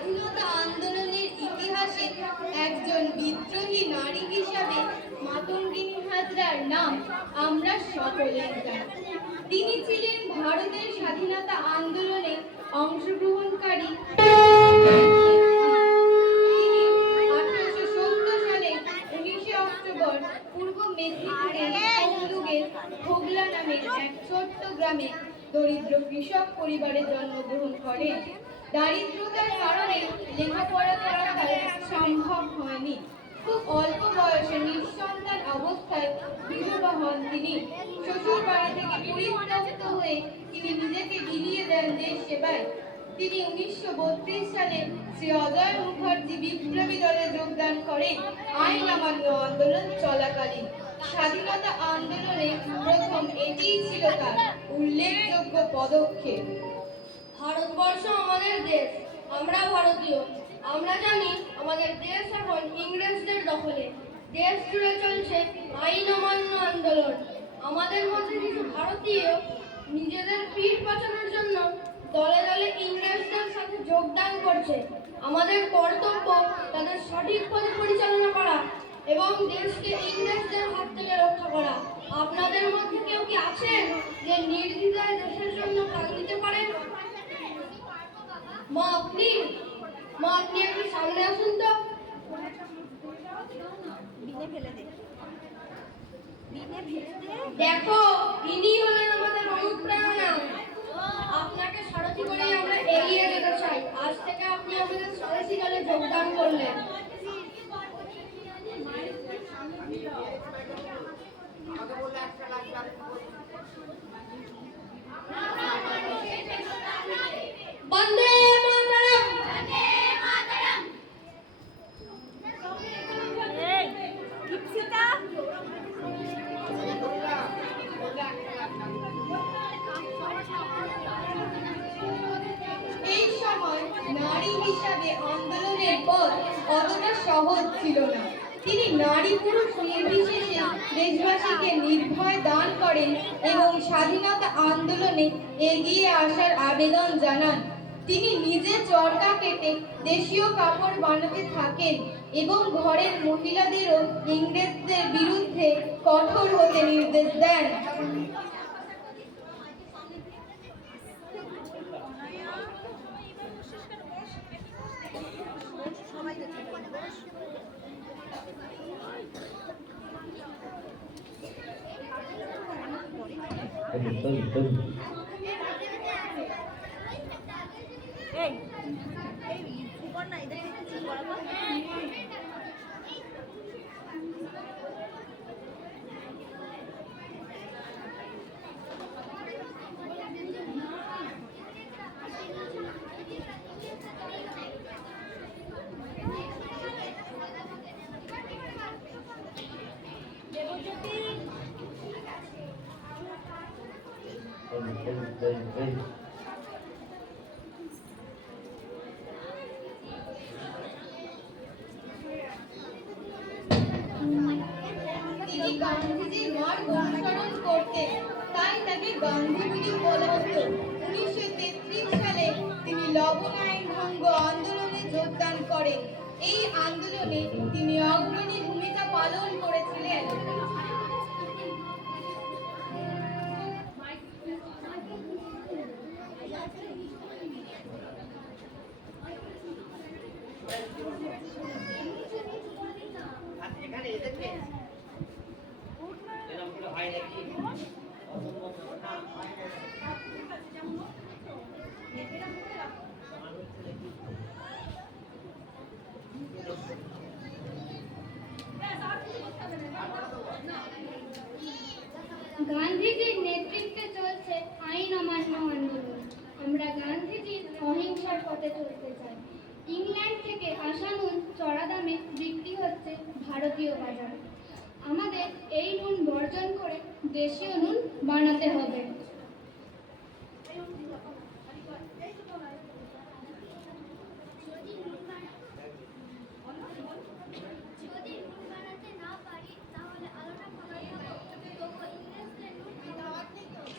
স্বাধীনতা আন্দোলনের ইতিহাসে একজন বিদ্রোহী নারী হিসাবে মাতঙ্গিনী হাজরার নাম আমরা সকলেই জানি। তিনি ছিলেন ভারতের স্বাধীনতা আন্দোলনে অংশগ্রহণকারী। পূর্ব মেদিনীপুরের হোগলা নামের এক ছোট্ট গ্রামে দরিদ্র কৃষক পরিবারে জন্মগ্রহণ করেন। দারিদ্রতার কারণে লেখাপড়া করা সম্ভব হয়নি। খুব অল্প বয়সে নিঃসন্তান অবস্থায় বিধবা হন তিনি। শ্বশুর বাড়ি থেকে পরিত্যক্ত হয়ে তিনি নিজেকে বিলিয়ে দেন দেশ সেবায়। তিনি উনিশশো বত্রিশ সালে শ্রী অজয় মুখার্জি বিপ্লবী দলে যোগদান করেন। আইন অমান্য আন্দোলন চলাকালীন। স্বাধীনতা আন্দোলনে প্রথম এটিই ছিল তার উল্লেখযোগ্য পদক্ষেপ। ভারতবর্ষ আমাদের দেশ। আমরা ভারতীয়। আমরা জানি আমাদের দেশ এখন ইংরেজদের দখলে। দেশ জুড়ে চলছে আইন অমান্য আন্দোলন। আমাদের মধ্যে কিছু ভারতীয় নিজেদের পিঠ বাঁচানোর জন্য দলে দলে ইংরেজদের সাথে যোগদান করছে। আমাদের কর্তব্য তাদের সঠিক পথে পরিচালনা করা এবং দেশকে ইংরেজদের হাত থেকে রক্ষা করা। আপনাদের মধ্যে কেউ কি আছেন যে নির্দ্বিধায় দেশের জন্য প্রাণ মা আপনি মা আপনি একটু সামনে আসুন তো। দেখো ইনি হলেন আমাদের অনুপ্রেরণা আপনাকে সারথি করেই আমরা এগিয়ে যেতে চাই। আজ থেকে আপনি আমাদের সারথি দলে যোগদান করলেন। হিসাবে আন্দোলনের পথ অতটা সহজ ছিল না। তিনি নারী পুরুষ নির্বিশেষে দেশবাসীকে নির্ভয় দান করেন এবং স্বাধীনতা আন্দোলনে এগিয়ে আসার আবেদন জানান। তিনি নিজে চরকা কেটে দেশীয় কাপড় বানাতে থাকেন এবং ঘরের মহিলাদেরও ইংরেজদের বিরুদ্ধে কঠোর হতে নির্দেশ দেন। তিনি গান্ধীজির তাই তাকে গান্ধীবুড়ি বলা হতো উনিশশো তেত্রিশ সালে তিনি লবণ আইন আন্দোলনে যোগদান করেন এই আন্দোলনে তিনি অগ্রণী ভূমিকা পালন করেছিলেন। এখানে এদেরকে এরকম করে হয় নাকি গান্ধীজির নেতৃত্বে চলছে আইন অমান্য আন্দোলন আমরা গান্ধীজির অহিংসার পথে চলতে চাই ইংল্যান্ড থেকে আসা নুন চড়া দামে বিক্রি হচ্ছে ভারতীয় বাজারে। আমাদের এই নুন বর্জন করে দেশীয় নুন বানাতে হবে।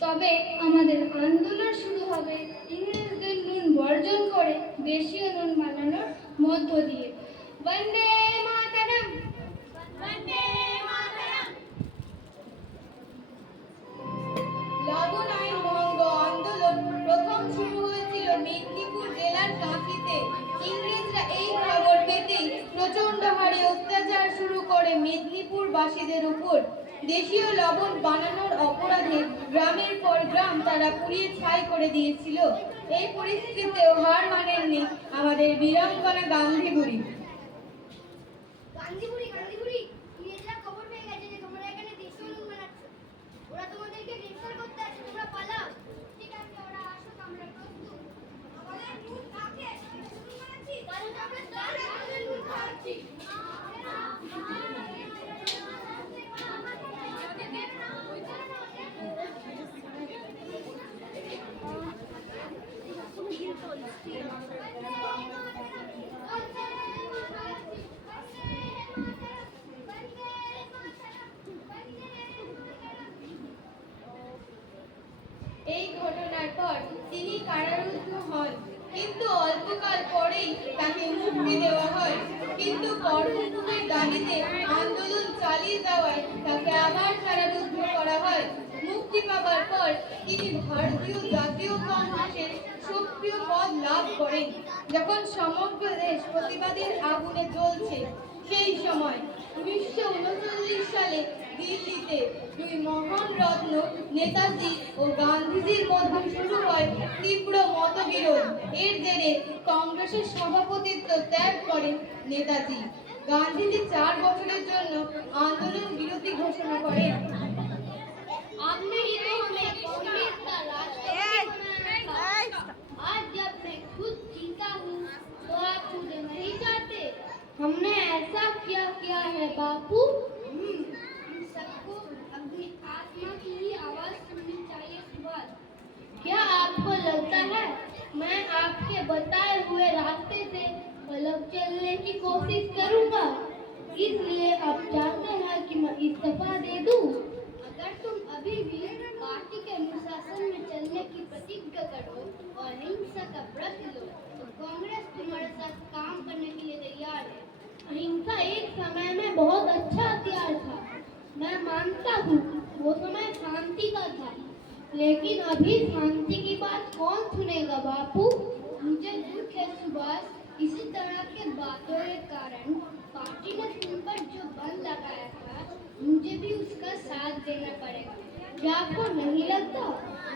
তবু আমাদের আন্দোলন শুরু হবে। ইংরেজদের নুন বর্জন করে দেশীয় নুন মধ্য দিয়ে বন্দে মাতারাম বন্দে মাতারাম লবণ আইন ভঙ্গ আন্দোলন প্রথম শুরু হয়েছিল মেদিনীপুর জেলার কাঁথিতে ইংরেজরা এই খবর পেতেই প্রচণ্ড হারে অত্যাচার শুরু করে মেদিনীপুর বাসীদের উপর। দেশীয় লবণ বানানোর অপরাধে গ্রাম তারা পুড়িয়ে ছাই করে দিয়েছিল। এই পরিস্থিতিতেও হার মানেননি আমাদের বীরাঙ্গনা গান্ধী বুড়ি গান্ধীপুরি গান্ধীপুরি ইংরেজরা খবর পেয়ে গেছে যে তোমরা এখানে দেশবন্ধু বানাচ্ছ ওরা তোমাদেরকে গ্রেফতার করতে আছে তোমরা পালাও ঠিক আছে ওরা আসুক আমরা প্রস্তুত আমাদের নুন থাকে দেশবন্ধু বানাচ্ছি তাহলে তো আমরা তার আমাদের নুন খাচ্ছি এই ঘটনার পর তিনি কারারুদ্ধ হন কিন্তু অল্পকাল পরেই তাকে মুক্তি দেওয়া হয় কর্মভূমির দাবিতে আন্দোলন চালিয়ে যাওয়ায় তাকে আবার কারারুদ্ধ করা হয়। মুক্তি পাবার পর তিনি ভারতীয় জাতীয় কংগ্রেসের সক্রিয় পদ লাভ করেন। যখন সমগ্র দেশ প্রতিবাদের আগুনে জ্বলছে, সেই সময় উনিশশো উনচল্লিশ সালে দিল্লিতে দুই মহান রত্ন নেতাজি ও গান্ধীজির মধ্যে শুরু হয় তীব্র মতবিরোধ এর জেরে কংগ্রেসের সভাপতিত্ব ত্যাগ করেন নেতাজি গান্ধীজি চার বছরের জন্য আন্দোলন বিরতি ঘোষণা করেন आपने ही तो हमें कांग्रेस का राष्ट्रपति बनाया था आज जब मैं खुद जीता हूँ तो आप मुझे नहीं चाहते हमने ऐसा क्या, किया है बापू। हम सबको अपनी आत्मा की ही आवाज़ सुननी चाहिए सुभाष क्या आपको लगता है मैं आपके बताए हुए रास्ते से अलग चलने की कोशिश करूँगा? इसलिए आप चाहते हैं कि मैं इस्तीफा दे दूँ। अगर तुम अभी भी पार्टी के अनुशासन में चलने की प्रतिज्ञा करो और अहिंसा का व्रत लो तो कांग्रेस तुम्हारे साथ काम करने के लिए तैयार है। अहिंसा एक समय में बहुत अच्छा हथियार था। मैं मानता हूँ, वो समय शांति का था। लेकिन अभी शांति की बात कौन सुनेगा बापू? मुझे दुख है सुभाष, इसी तरह के बातों के कारण पार्टी ने तुम पर जो बंद लगाया था, मुझे भी उसका साथ देना पड़ेगा। क्या आपको नहीं लगता?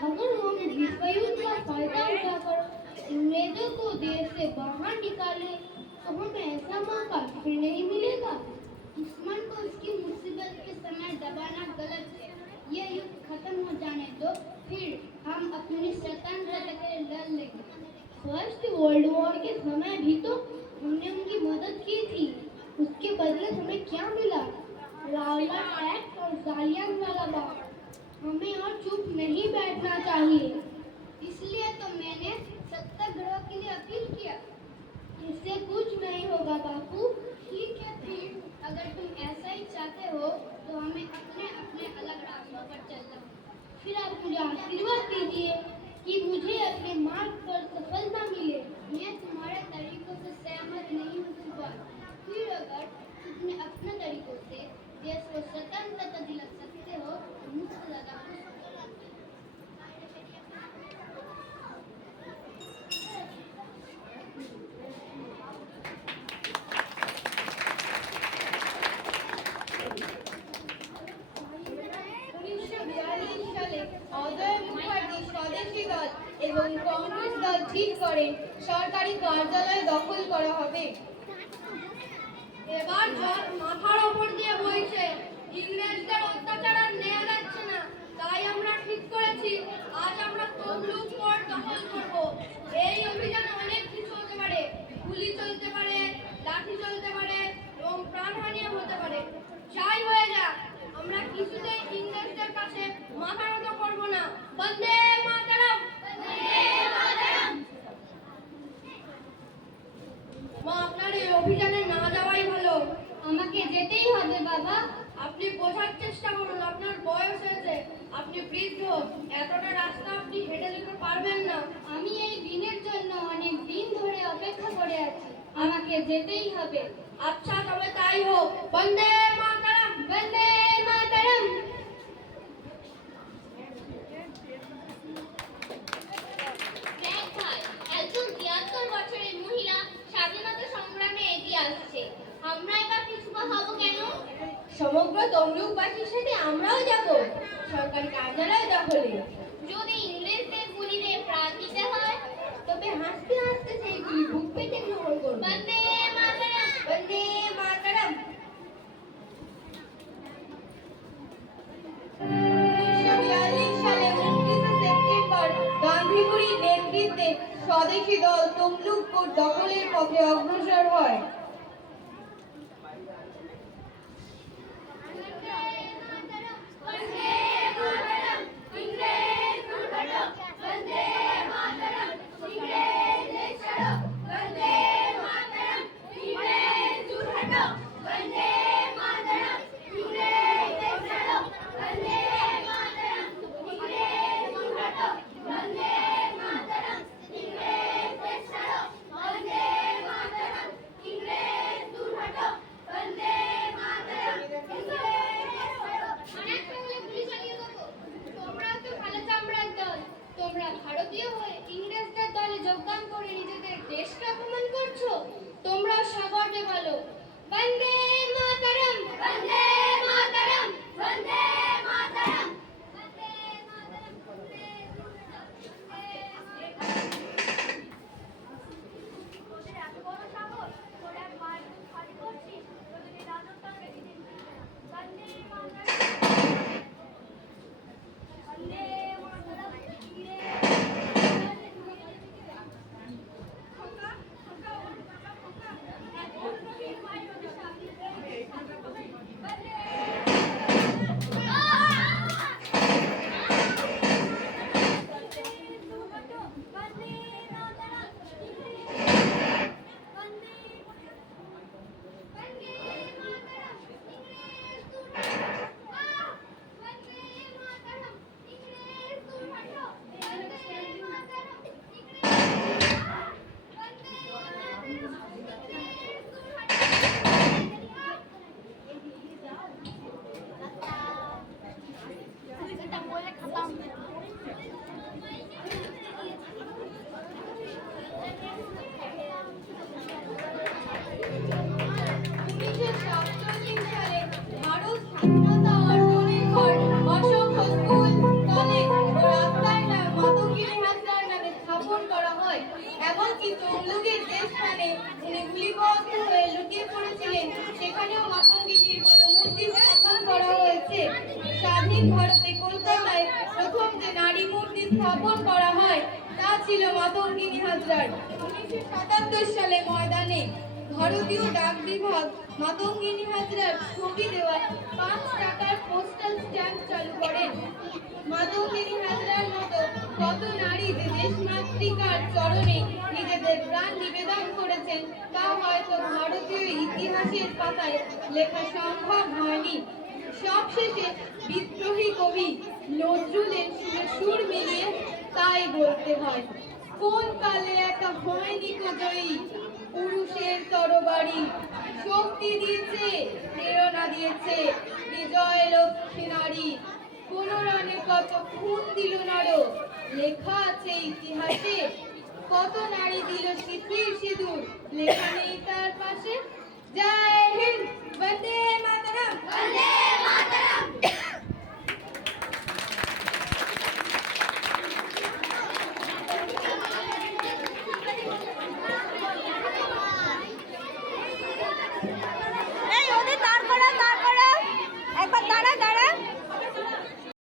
अगर हम विश्व युद्ध का फ़ायदा उठाकर अंग्रेज़ों को देश से बाहर निकाले तो हमें ऐसा मौका फिर नहीं मिलेगा। दुश्मन को उसकी मुसीबत के समय दबाना गलत है। ये युद्ध खत्म हो जाने दो, फिर हम अपनी स्वतंत्रता के लड़ लेंगे। फ़र्स्ट वर्ल्ड वॉर के समय भी तो हमने उनकी मदद की थी। उसके बदले हमें क्या मिला? रावला टैक्स और जालियन वाला बाग। हमें और चुप नहीं बैठना चाहिए। इसलिए तो मैंने सत्याग्रह के लिए अपील किया। इससे कुछ नहीं होगा बापू কার্যালয় দখল করা হবে। এবার জল মাথার ওপর দিয়ে বইছে। ইংরেজদের অত্যাচার আর নেওয়া যাচ্ছে না তাই আমরা ঠিক করেছি আজ আমরা তমলুক পর দখল করব এই অভিযানে অনেক কিছু হতে পারে গুলি চলতে পারে লাঠি চলতে পারে এবং প্রাণহানিও হতে পারে যাই হয়ে যাক আমরা কিছুতেই ইংরেজদের কাছে মাথা নত করব না বন্দে মাতারাম মা আপনার এই অভিযানে না যাওয়াই ভালো আমাকে যেতেই হবে বাবা আপনি বোঝার চেষ্টা করুন আপনার বয়স হয়েছে আপনি বৃদ্ধ, এতটা রাস্তা আপনি হেঁটে যেতে পারবেন না। আমি এই দিনের জন্য অনেক দিন ধরে অপেক্ষা করে আছি। আমাকে যেতেই হবে। আচ্ছা তবে তাই হোক। বন্দে মাতারাম, বন্দে মাতরম। একজন তিয়াত্তর বছরের মহিলা স্বাধীনতা সংগ্রামে এগিয়ে আসছে। আমরা এবার পিছু পা হব কেন? সমগ্র তমলুকবাসীর সাথে আমরাও যাব। সরকারি কার্যালয় দখলে। যদি ইংরেজদের গুলিতে প্রাণ দিতে হয় তবে হাসতে হাসতে সেইগুলি বুক পেতে গ্রহণ করব? বন্দে মাতরম। বন্দে মাতারাম। সালে উনত্রিশে সেপ্টেম্বর গান্ধীগুড়ির নেতৃত্বে স্বদেশী দল তমলুকপুর দখলের পথে অগ্রসর হয়। স্বাধীন ভারতে কলকাতায় প্রথম যে নারী মূর্তি স্থাপন করা হয়, তা ছিল মাতঙ্গিনী হাজরার। উনিশশো সাতাত্তর সালে ময়দানে ভারতীয় ডাক বিভাগ মাতঙ্গিনী হাজরার ছবি দেওয়া পাঁচ টাকার পোস্টাল স্ট্যাম্প চালু করেন মাতঙ্গিনী হাজরার মতো কত নারী যে দেশমাতৃকার চরণে নিজেদের প্রাণ নিবেদন করেছেন, তা হয়তো ভারতীয় ইতিহাসের পাতায় লেখা সম্ভব হয়নি। সবশেষে বিদ্রোহী কবি নজরুলের সুরে সুর মিলিয়ে তাই বলতে হয়, কোন কালে একা হয়নি জয়ী পুরুষের তরবারি? শক্তি দিয়েছে, প্রেরণা দিয়েছে, বিজয় লক্ষ্মী নারী। কোন রণে কত খুন দিল নার লেখা আছে ইতিহাসে, কত নারী দিল সিথির সিঁদুর? লেখা নেই তার পাশে জয় হিন্দ বন্দে মাতরম বন্দে মাতরম